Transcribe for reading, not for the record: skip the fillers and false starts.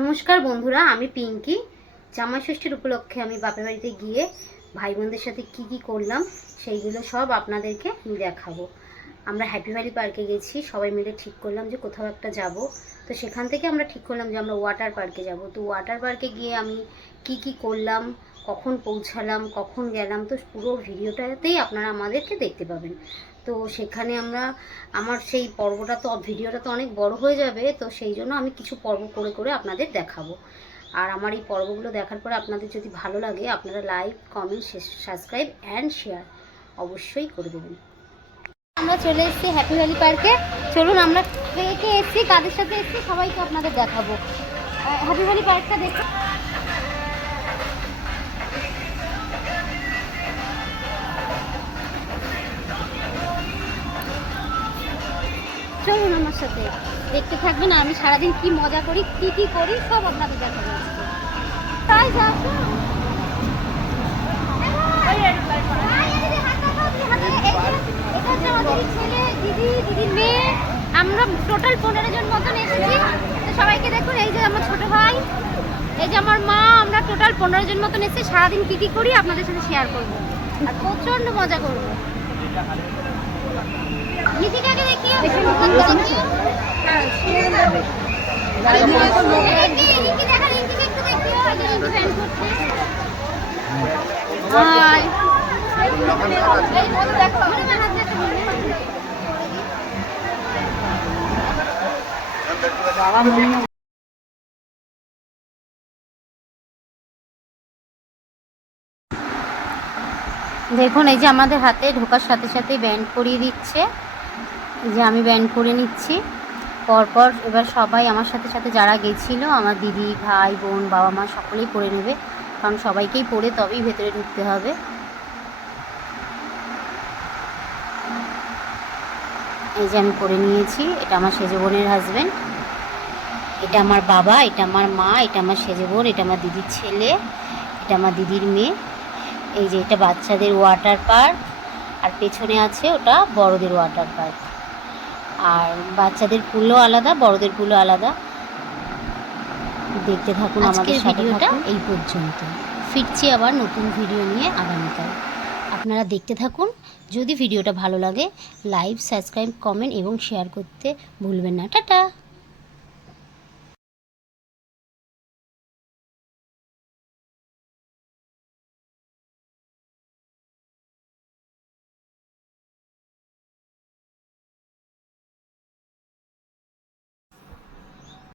নমস্কার বন্ধুরা, আমি পিঙ্কি। জামাই ষষ্ঠীর উপলক্ষে আমি বাপের বাড়িতে গিয়ে ভাই বোনদের সাথে কি করলাম সেইগুলো সব আপনাদেরকে আমি দেখাবো। আমরা হ্যাপি ভ্যালি পার্কে গেছি, সবাই মিলে ঠিক করলাম যে কোথাও একটা যাব। তো সেখান থেকে আমরা ঠিক করলাম যে আমরা ওয়াটার পার্কে যাব। তো ওয়াটার পার্কে গিয়ে আমি কি করলাম, কখন পৌঁছালাম, কখন গেলাম, তো পুরো ভিডিওটাতেই আপনারা আমাদেরকে দেখতে পাবেন। তো সেখানে আমার সেই ভিডিওটা তো অনেক বড় হয়ে যাবে, তো সেই জন্য আমি কিছু পর্ব করে করে আপনাদের দেখাবো। আর আমার এই পর্বগুলো দেখার পরে আপনাদের যদি ভালো লাগে, আপনারা like, comment, subscribe and share অবশ্যই করে দেবেন। আমরা চলে এসেছি হ্যাপি ভ্যালি পার্কে। চলুন আমরা কে এসেছি, কাদের সাথে এসেছি সবাইকে আপনাদের দেখাবো। হ্যাপি ভ্যালি পার্কটা দেখুন। চলুন আমার সাথে দেখতে থাকবেন। আমি সারাদিন কি মজা করি, কি করি সব আপনাদের দেখাবো। তাই ছেলে, দিদির মেয়ে, আমরা টোটাল 15 জন মতন এসেছি। সবাইকে দেখুন, এই যে আমার ছোট ভাই, এই যে আমার মা, আমরা টোটাল 15 জন মতন এসেছি। সারাদিন কি করি আপনাদের সাথে শেয়ার করবো আর প্রচন্ড মজা করবো। নিতিকাকে দেখিও, দেখুন এই যে আমাদের হাতে ঢোকার সাথে সাথেই ব্যান্ড করিয়ে দিচ্ছে। যে আমি ব্যান্ড করে নিচ্ছি পরপর। এবার সবাই আমার সাথে সাথে যারা গেছিলো, আমার দিদি, ভাই, বোন, বাবা মা সকলেই পরে নেবে, কারণ সবাইকেই পরে তবেই ভেতরে ঢুকতে হবে। এই যে আমি পরে নিয়েছি। এটা আমার সেজে বোনের হাজব্যান্ড, এটা আমার বাবা, এটা আমার মা, এটা আমার সেজে বোন, এটা আমার দিদির ছেলে, এটা আমার দিদির মেয়ে। এই যে এটা বাচ্চাদের ওয়াটার পার্ক, আর পেছনে আছে ওটা বড়দের ওয়াটার পার্ক। আর বাচ্চাদের পুলও আলাদা, বড়দের পুলও আলাদা। দেখতে থাকুন আমাদের ভিডিওটা এই পর্যন্ত। ফিরছি আবার নতুন ভিডিও নিয়ে আগামীকাল। আপনারা দেখতে থাকুন। যদি ভিডিওটা ভালো লাগে, লাইক, সাবস্ক্রাইব, কমেন্ট এবং শেয়ার করতে ভুলবেন না। টাটা।